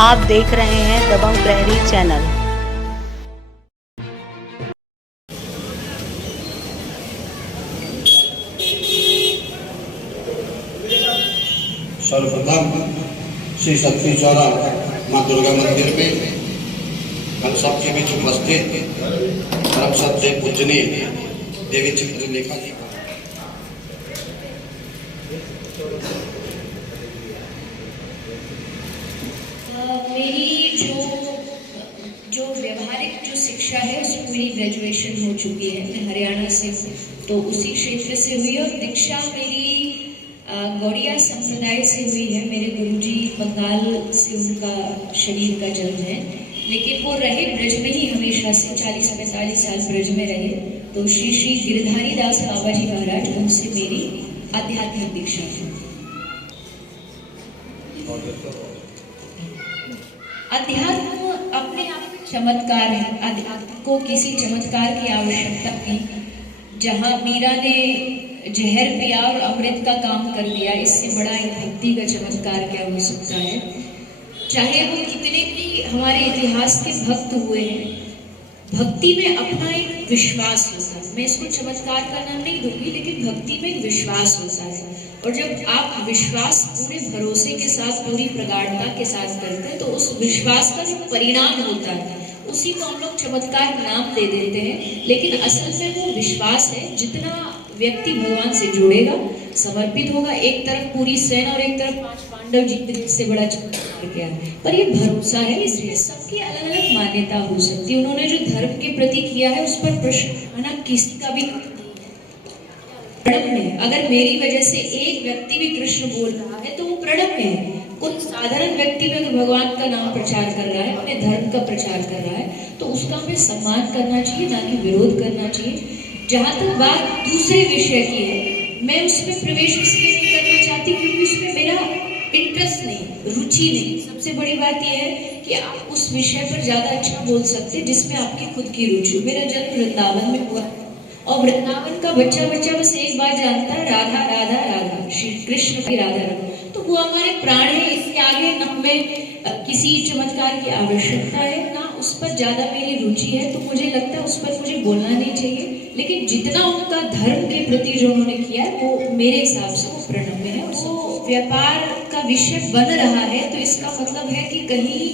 आप देख रहे हैं दबंग प्रहरी चैनल। सर्वप्रथम श्री शक्ति चौरा माँ दुर्गा मंदिर में हम सबके बीच उपस्थित परम सत्य पूजनीय देवी चित्रलेखा जी मेरी जो व्यवहारिक जो शिक्षा है उसमें मेरी ग्रेजुएशन हो चुकी है। मैं हरियाणा से हूँ, तो उसी क्षेत्र से हुई और दीक्षा मेरी गौड़िया संप्रदाय से हुई है। मेरे गुरुजी बंगाल से उनका शरीर का जन्म है, लेकिन वो रहे ब्रज में ही हमेशा से 40-45 साल ब्रज में रहे। तो श्री श्री गिरधारी दास बाबा जी महाराज, उनसे मेरी आध्यात्मिक दीक्षा है। अध्यात्म अपने आप में चमत्कार है। अध्यात्म को किसी चमत्कार की आवश्यकता नहीं। जहाँ मीरा ने जहर पिया और अमृत का काम कर दिया, इससे बड़ा एक भक्ति का चमत्कार क्या हो सकता है। चाहे वो कितने भी हमारे इतिहास के भक्त हुए हैं, भक्ति में अपना एक विश्वास होता है। मैं इसको चमत्कार का नाम नहीं दूंगी, लेकिन भक्ति में एक विश्वास होता है। और जब आप विश्वास पूरे भरोसे के साथ, पूरी प्रगाढ़ता के साथ करते हैं, तो उस विश्वास का जो परिणाम होता है उसी को हम लोग चमत्कार नाम दे देते हैं। लेकिन असल में वो विश्वास है। जितना व्यक्ति भगवान से जुड़ेगा, समर्पित होगा, एक तरफ पूरी सेना और एक तरफ 5 पांडव जीतने से बड़ा चमत्कार क्या है। पर ये भरोसा है, इसलिए सबकी अलग अलग मान्यता हो सकती है। उन्होंने जो धर्म के प्रति किया है उस पर प्रश्न उठाना किसी का भी प्रणम्य है। अगर मेरी वजह से एक व्यक्ति भी कृष्ण बोल रहा है तो वो प्रणम्य है। कोई साधारण व्यक्ति भी अगर भगवान का नाम प्रचार कर रहा है, अपने धर्म का प्रचार कर रहा है, तो उसका हमें सम्मान करना चाहिए, ना कि विरोध करना चाहिए। जहाँ तक बात दूसरे विषय की है, मैं उसमें प्रवेश इसलिए नहीं करना चाहती क्योंकि उसमें मेरा इंटरेस्ट नहीं, रुचि नहीं। सबसे बड़ी बात यह है कि आप उस विषय पर ज्यादा अच्छा बोल सकते जिसमें आपकी खुद की रुचि। मेरा जन्म वृंदावन में हुआ और वृंदावन का बच्चा बस एक बात जानता है, राधा राधा राधा, श्री कृष्ण की राधा राधा। तो वो हमारे प्राण है। इसके आगे न हमें किसी चमत्कार की आवश्यकता है, ना उस पर ज्यादा मेरी रुचि है। तो मुझे लगता है उस पर मुझे बोलना नहीं चाहिए। लेकिन जितना उनका धर्म के प्रति जो उन्होंने किया है, वो मेरे हिसाब से वो प्रणम्य है। वो व्यापार का विषय बन रहा है, तो इसका मतलब है कि कहीं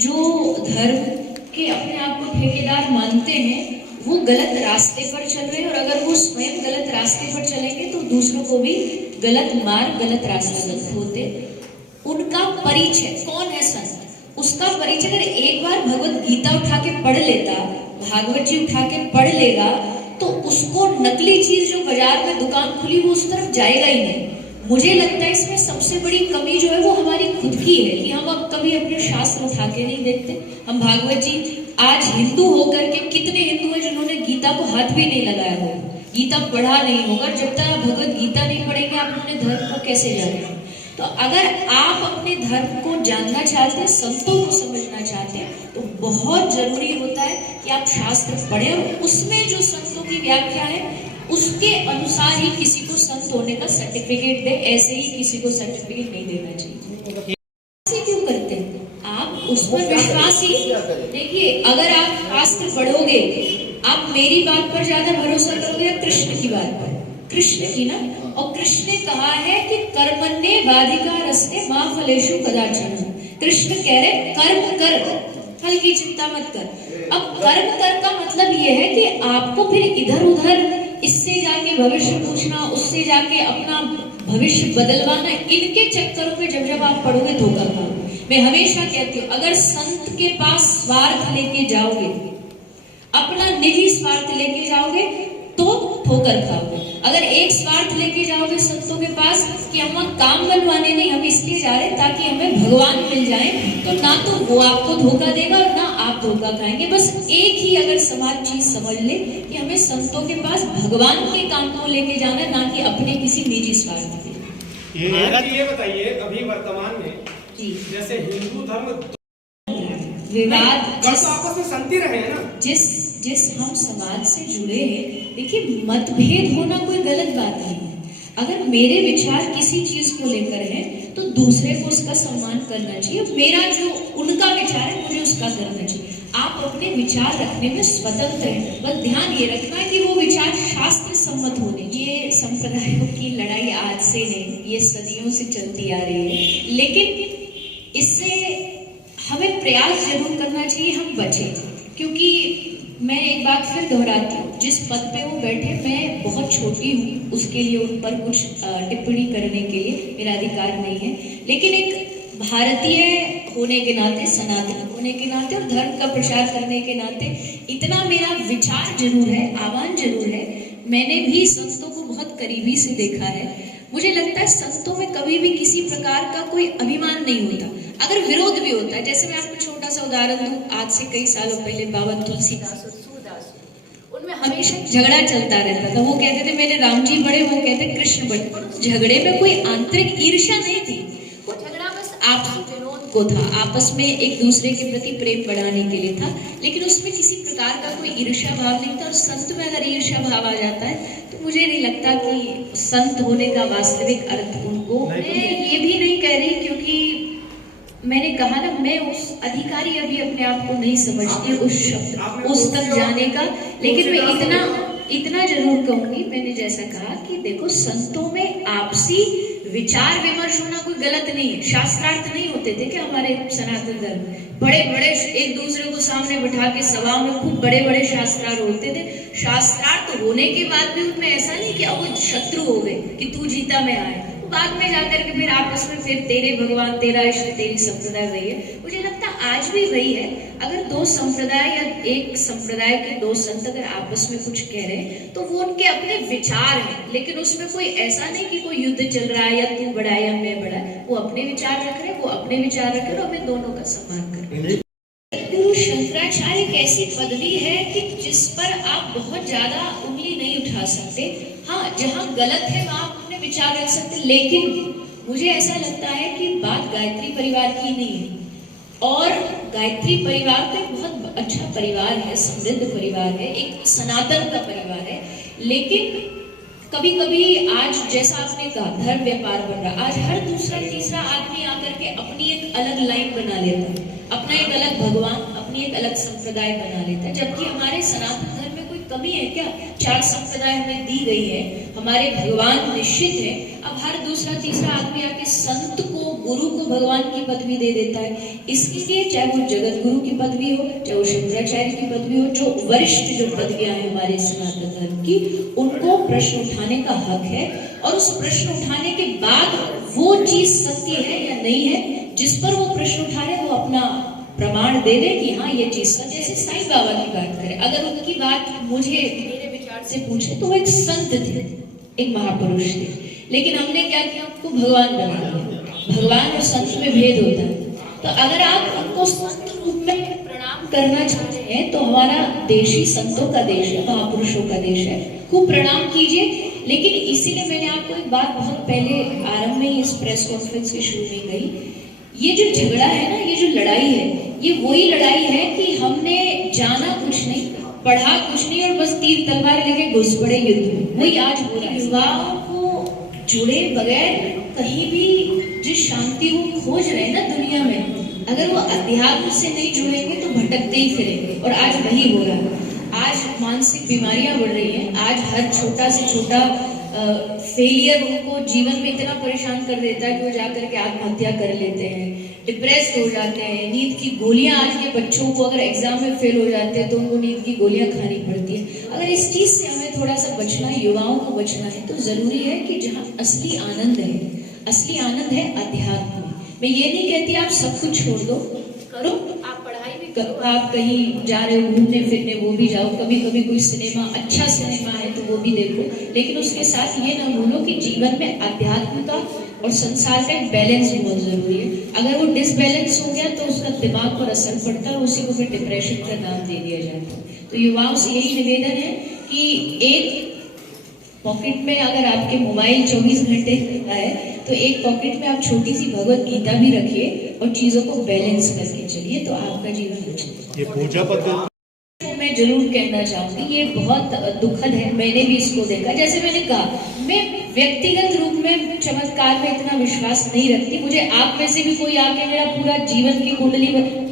जो धर्म के अपने आप को ठेकेदार मानते हैं वो गलत रास्ते पर चल रहे हैं। और अगर वो स्वयं गलत रास्ते पर चलेंगे तो दूसरों को भी गलत मार्ग, गलत रास्ता होते। उनका परिचय कौन है संत, उसका परिचय अगर एक बार भगवत गीता उठा के पढ़ लेता, भागवत जी उठा के पढ़ लेगा, तो उसको नकली चीज जो बाजार में दुकान खुली वो उस तरफ जाएगा ही नहीं। मुझे लगता है इसमें सबसे बड़ी कमी जो है वो हमारी खुद की है कि हम अब कभी अपने शास्त्र उठा के नहीं देखते। हम भागवत जी, आज हिंदू होकर के कितने हिंदू हैं जिन्होंने गीता को हाथ भी नहीं लगाया होगा, गीता पढ़ा नहीं होगा। जब तक आप भगवत गीता नहीं पढ़ेंगे आप अपने धर्म को कैसे जानेंगे। तो अगर आप अपने धर्म को जानना चाहते हैं, संतों को समझना चाहते हैं, तो बहुत जरूरी होता है कि आप शास्त्र पढ़ें और उसमें जो संतों की व्याख्या है उसके अनुसार ही किसी को संत होने का सर्टिफिकेट दे। ऐसे ही किसी को सर्टिफिकेट नहीं देना चाहिए। ऐसे क्यों करते हैं आप? उस पर विश्वास ही देखिए। अगर आप शास्त्र पढ़ोगे, आप मेरी बात पर ज्यादा भरोसा करोगे या कृष्ण की बात पर? कृष्ण की ना। और कृष्ण ने कहा है कि कर्मण्ये वाधिकारस्ते मा फलेषु कदाचन। कृष्ण कह रहे कर्म कर, फल की चिंता मत कर। अब कर्म कर का मतलब यह है कि आपको फिर इधर उधर इससे जाके भविष्य पूछना, उससे जाके अपना भविष्य बदलवाना, इनके चक्करों में जब आप पढ़ोगे धोखा खाओगे। मैं हमेशा कहती हूँ, अगर संत के पास स्वार्थ लेके जाओगे, अपना निजी स्वार्थ लेके जाओगे तो ठोकर खाओगे। अगर एक स्वार्थ लेके जाओगे संतों के पास कि हम काम बनवाने नहीं, हम इसलिए जा रहे हैं ताकि हमें भगवान मिल जाए, तो ना तो वो आपको धोखा देगा और ना आप धोखा खाएंगे। बस एक ही अगर समाज चीज समझ ले कि हमें संतों के पास भगवान के काम को लेके जाना है, ना कि अपने किसी निजी स्वार्थ के। ये बताइए, अभी वर्तमान में जैसे हिंदू धर्म विवाद तो आपस में संति रहे हैं ना, जिस हम समाज से जुड़े हैं, देखिए मतभेद होना कोई गलत बात नहीं है। अगर मेरे विचार किसी चीज को लेकर है तो दूसरे को उसका सम्मान करना चाहिए, मेरा जो उनका विचार है मुझे उसका करना चाहिए। आप अपने विचार रखने में स्वतंत्र हैं, बस ध्यान ये रखना है कि वो विचार शास्त्र सम्मत होने। ये संप्रदायों की लड़ाई आज से नहीं, ये सदियों से चलती आ रही है, लेकिन इससे हमें प्रयास जरूर करना चाहिए हम बचें। क्योंकि मैं एक बात फिर दोहराती हूँ, जिस पद पे वो बैठे मैं बहुत छोटी हूँ, उसके लिए उन पर कुछ टिप्पणी करने के लिए मेरा अधिकार नहीं है, लेकिन एक भारतीय होने के नाते, सनातन होने के नाते और धर्म का प्रचार करने के नाते इतना मेरा विचार जरूर है, आह्वान जरूर है। मैंने भी संतों को बहुत करीबी से देखा है। मुझे लगता है संतों में कभी भी किसी प्रकार का कोई अभिमान नहीं होता, अगर विरोध भी होता है। जैसे मैं आपको छोटा सा उदाहरण दूं, आज से कई सालों पहले बाबा तुलसीदास और सूरदास, उनमें हमेशा झगड़ा चलता रहता था। वो कहते थे मेरे राम जी बड़े, वो कहते कृष्ण बड़े, पर उस झगड़े में कोई आंतरिक ईर्ष्या नहीं थी। वो झगड़ा बस आपसी विरोध को था, आपस में एक दूसरे के प्रति प्रेम बढ़ाने के लिए था, लेकिन उसमें किसी प्रकार का कोई ईर्ष्या भाव नहीं था। और संत में अगर ईर्ष्या भाव आ जाता है तो मुझे नहीं लगता कि संत होने का वास्तविक अर्थ उनको। मैं ये भी नहीं कह रही, क्योंकि मैंने कहा ना, मैं उस अधिकारी अभी अपने आप को नहीं समझती उस तक जाने का, लेकिन मैं इतना जरूर कहूंगी, मैंने जैसा कहा कि देखो संतों में आपसी विचार विमर्श होना कोई गलत नहीं है। शास्त्रार्थ नहीं होते थे कि हमारे सनातन धर्म बड़े बड़े एक दूसरे को सामने बिठा के सभा में खूब बड़े बड़े शास्त्रार्थ होते थे। शास्त्रार्थ होने के बाद भी उनमें ऐसा नहीं कि अब वो शत्रु हो गए कि तू जीता मैं आया, बाद में जाकर के फिर आपस में फिर तेरे भगवान तेरा इष्ट तेरी संप्रदाय वही है। मुझे लगता है आज भी वही है। अगर दो संप्रदाय या एक संप्रदाय के दो संत अगर आपस में कुछ कह रहे हैं तो वो उनके अपने विचार हैं, लेकिन उसमें कोई ऐसा नहीं कि कोई युद्ध चल रहा है या तू बड़ा है या मैं बड़ा है। वो अपने विचार रख रहे हैं, वो अपने विचार रख रहे हैं, हमें दोनों का सम्मान करें। गुरु शंकराचार्य एक ऐसी पदवी है कि जिस पर आप बहुत ज्यादा उंगली नहीं उठा सकते। हाँ, जहाँ गलत है वहां अपने विचार रख सकते, लेकिन मुझे ऐसा लगता है कि बात गायत्री परिवार की नहीं है। और गायत्री परिवार तो एक बहुत अच्छा परिवार है, समृद्ध परिवार है, एक सनातन का परिवार है। लेकिन कभी कभी आज जैसा आपने कहा धर्म व्यापार बन रहा, आज हर दूसरा तीसरा आदमी आकर के अपनी एक अलग लाइन बना लेता है, अपना एक अलग भगवान, अपनी एक अलग संप्रदाय बना लेता है। जबकि हमारे सनातन धर्म में कोई कमी है क्या? 4 संप्रदाय हमें दी गई है, हमारे भगवान निश्चित है। अब हर दूसरा तीसरा आदमी आके संत को, गुरु को भगवान की पदवी दे देता है। इसके लिए चाहे वो जगत गुरु की पदवी हो, चाहे वो शंकराचार्य की पदवी हो, जो वरिष्ठ जो पदवियां हैं हमारे सनातन धर्म की, उनको प्रश्न उठाने का हक है। और उस प्रश्न उठाने के बाद वो चीज सत्य है या नहीं है, जिस पर वो प्रश्न उठा रहे वो अपना प्रमाण दे दे कि हाँ ये चीज सत्य। जैसे साईं बाबा की बात करें, अगर उनकी बात मुझे मेरे विचार से पूछे तो वो एक संत थे, एक महापुरुष थे, लेकिन हमने क्या किया, उनको भगवान बना दिया। भगवान और संत में भेद होता है। तो अगर आप उनको संत रूप में प्रणाम करना चाहते हैं तो हमारा देश ही संतों का देश है, महापुरुषों का देश है, खूब प्रणाम कीजिए। लेकिन इसीलिए मैंने आपको एक बात बहुत पहले आरंभ में इस प्रेस कॉन्फ्रेंस के शुरू में कही, ये जो झगड़ा है ना, ये जो लड़ाई है, ये वही लड़ाई है कि हमने जाना कुछ नहीं, पढ़ा कुछ नहीं और बस तीर तलवार लेके घुस पड़े युद्ध में। वही आज हो रहा है। युवाओं को जुड़े बगैर कहीं भी जिस शांति को खोज रहे हैं ना दुनिया में, अगर वो अध्यात्म से नहीं जुड़ेंगे तो भटकते ही फिरेंगे। और आज वही हो रहा है। आज मानसिक बीमारियां बढ़ रही हैं। आज हर छोटा से छोटा फेलियर उनको जीवन में इतना परेशान कर देता है कि वो जाकर के आत्महत्या कर लेते हैं, डिप्रेस्ड हो जाते हैं। नींद की गोलियां, आज के बच्चों को अगर एग्जाम में फेल हो जाते हैं तो उनको नींद की गोलियां खानी पड़ती है। अगर इस चीज से हमें थोड़ा सा बचना है, युवाओं को बचना है, तो जरूरी है कि जहाँ असली आनंद है, असली आनंद है अध्यात्म में। मैं ये नहीं कहती आप सब कुछ छोड़ दो, करो, आप पढ़ाई भी करो, आप कहीं जा रहे हो घूमने फिरने वो भी जाओ, कभी कभी कोई सिनेमा, अच्छा सिनेमा है तो वो भी देखो, लेकिन उसके साथ ये ना भूलो कि जीवन में अध्यात्म का और संसार का एक बैलेंस बहुत जरूरी है। अगर वो डिसबैलेंस हो गया तो उसका दिमाग पर असर पड़ता है, उसी को फिर डिप्रेशन का नाम दे दिया जाता है। तो युवाओं से यही निवेदन है कि एक पॉकेट में अगर आपके मोबाइल 24 घंटे रहता है तो एक पॉकेट में आप छोटी सी भगवत गीता भी रखिए और चीजों को बैलेंस करके चलिए, तो आपका जीवन अच्छा। ये पूजा पद्धति मैं जरूर कहना चाहूंगी, ये बहुत दुखद है, मैंने भी इसको देखा। जैसे मैंने कहा, मैं व्यक्तिगत रूप में चमत्कार में इतना विश्वास नहीं रखती। मुझे आप में से भी कोई आके मेरा पूरा जीवन की कुंडली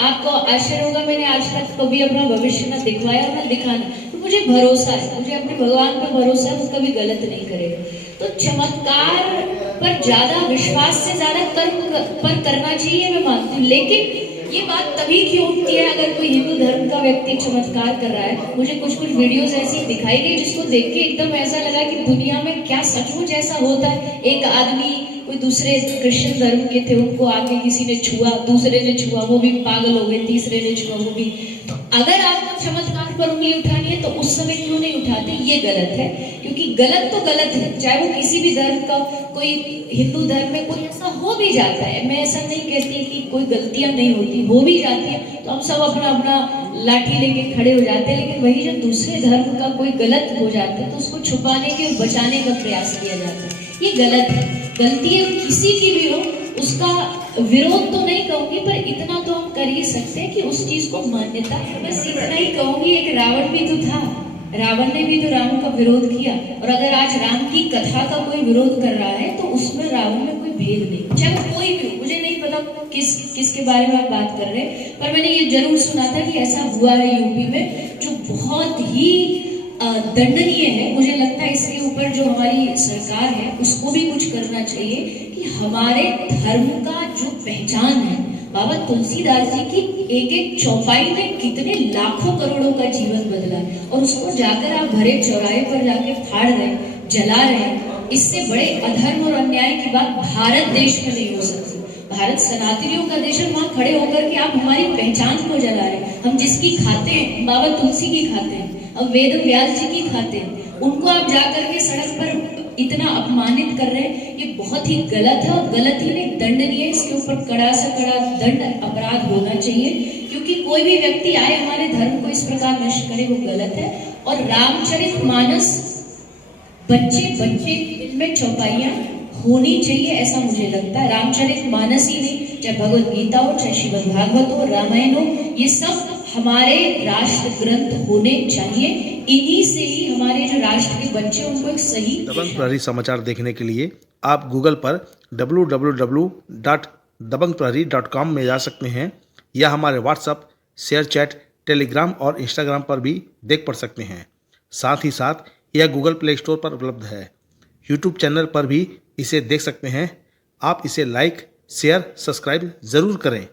आपको आश्चर्य होगा, मैंने आज तक कभी अपना भविष्य न दिखवाया और न दिखाना। तो मुझे भरोसा है, मुझे अपने भगवान पर भरोसा है, वो कभी गलत नहीं करेगा। तो चमत्कार पर ज्यादा विश्वास से ज्यादा कर्म पर करना चाहिए, मैं मानती हूँ। लेकिन ये बात तभी क्यों उठती है अगर कोई हिंदू धर्म का व्यक्ति चमत्कार कर रहा है। मुझे कुछ वीडियोस ऐसी दिखाई गई जिसको देख के एकदम ऐसा लगा कि दुनिया में क्या सचमुच ऐसा होता है। एक आदमी कोई दूसरे क्रिश्चियन धर्म के थे, उनको आके किसी ने छुआ, दूसरे ने छुआ, वो भी पागल हो गए, तीसरे ने छुआ, वो भी। तो अगर आपको चमत्कार पर उंगली उठानी है तो उस समय क्यों नहीं उठाते, ये गलत है। क्योंकि गलत तो गलत है, चाहे वो किसी भी धर्म का, कोई हिंदू धर्म में कोई ऐसा हो भी जाता है। मैं ऐसा नहीं कहती कि कोई गलतियां नहीं होती, हो भी जाती है, तो हम सब अपना अपना लाठी लेके खड़े हो जाते हैं। लेकिन वही जब दूसरे धर्म का कोई गलत हो जाता है तो उसको छुपाने के और बचाने का प्रयास किया जाता है, ये गलत है। गलती किसी की भी हो, उसका विरोध तो नहीं कहूंगी, पर इतना तो हम कर ही सकते हैं कि उस चीज को मान्यता, बस इतना ही कहूंगी। एक रावण भी तो था, रावण ने भी तो राम का विरोध किया। और अगर आज राम की कथा का कोई विरोध कर रहा है तो उसमें रावण में कोई भेद नहीं, चाहे कोई भी हो। मुझे नहीं पता किसके बारे में आप बात कर रहे हैं, पर मैंने ये जरूर सुना था कि ऐसा हुआ है यूपी में, जो बहुत ही दंडनीय है। मुझे लगता है इसके ऊपर जो हमारी सरकार है उसको भी कुछ करना चाहिए कि हमारे धर्म का जो पहचान है, बाबा तुलसीदास जी की एक एक चौपाई में कितने लाखों करोड़ों का जीवन बदला है, और उसको जाकर आप भरे चौराहे पर जाके फाड़ रहे, जला रहे। इससे बड़े अधर्म और अन्याय की बात भारत देश में नहीं हो सकती। भारत सनातनियों का देश है, वहां खड़े होकर के आप हमारी पहचान को जला रहे। हम जिसकी खाते हैं, बाबा तुलसी की खाते हैं, अब वेद व्यास जी की खाते हैं, उनको आप जाकर के सड़क पर इतना अपमानित कर रहे हैं, ये बहुत ही गलत है। और गलत ही नहीं, दंडनीय है। इसके ऊपर कड़ा से कड़ा दंड अपराध होना चाहिए, क्योंकि कोई भी व्यक्ति आए हमारे धर्म को इस प्रकार नष्ट करे, वो गलत है। और रामचरितमानस बच्चे इनमें चौपाइयां होनी चाहिए, ऐसा मुझे लगता है। रामचरितमानस ही नहीं, चाहे भगवत गीता हो, चाहे श्रीमद् भागवत हो, रामायण हो, ये सब हमारे राष्ट्र ग्रंथ होने चाहिए। इन्हीं से ही हमारे जो राष्ट्र के बच्चे उनको एक सही। दबंग प्रहरी समाचार देखने के लिए आप गूगल पर www.dabangprahari.com में जा सकते हैं, या हमारे व्हाट्सएप, शेयर चैट, टेलीग्राम और इंस्टाग्राम पर भी देख पढ़ सकते हैं। साथ ही साथ यह गूगल प्ले स्टोर पर उपलब्ध है। यूट्यूब चैनल पर भी इसे देख सकते हैं। आप इसे लाइक, शेयर, सब्सक्राइब ज़रूर करें।